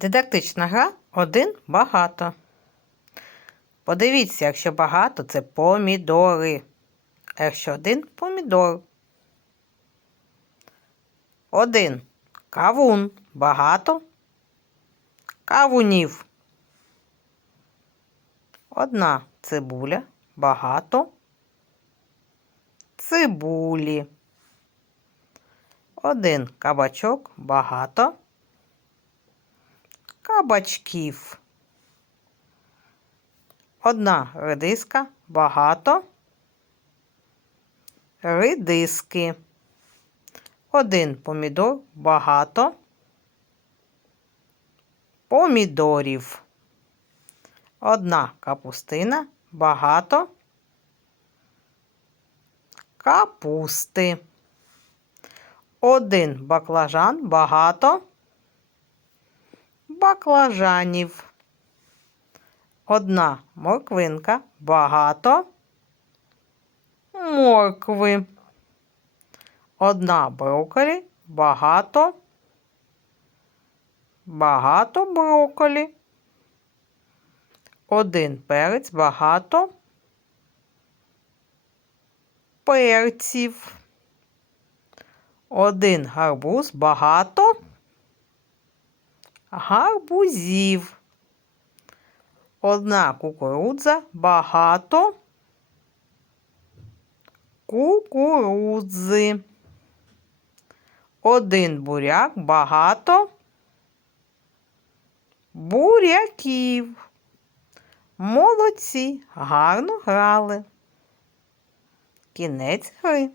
Дидактична гра один багато. Подивіться, якщо багато, це помідори. А якщо один помідор. Один кавун. Багато. Кавунів. Одна цибуля. Багато. Цибулі. Один кабачок. Багато. Кабачків. Одна редиска. Багато. Редиски. Один помідор. Багато. Помідорів. Одна капустина. Багато. Капусти. Один баклажан. Багато. Баклажанів. Одна морквинка. Багато. Моркви. Одна брокколі. Багато. Багато брокколі. Один перець. Багато. Перців. Один гарбуз. Багато. Гарбузів. Одна кукурудза. Багато. Кукурудзи. Один буряк. Багато. Буряків. Молодці. Гарно грали. Кінець гри.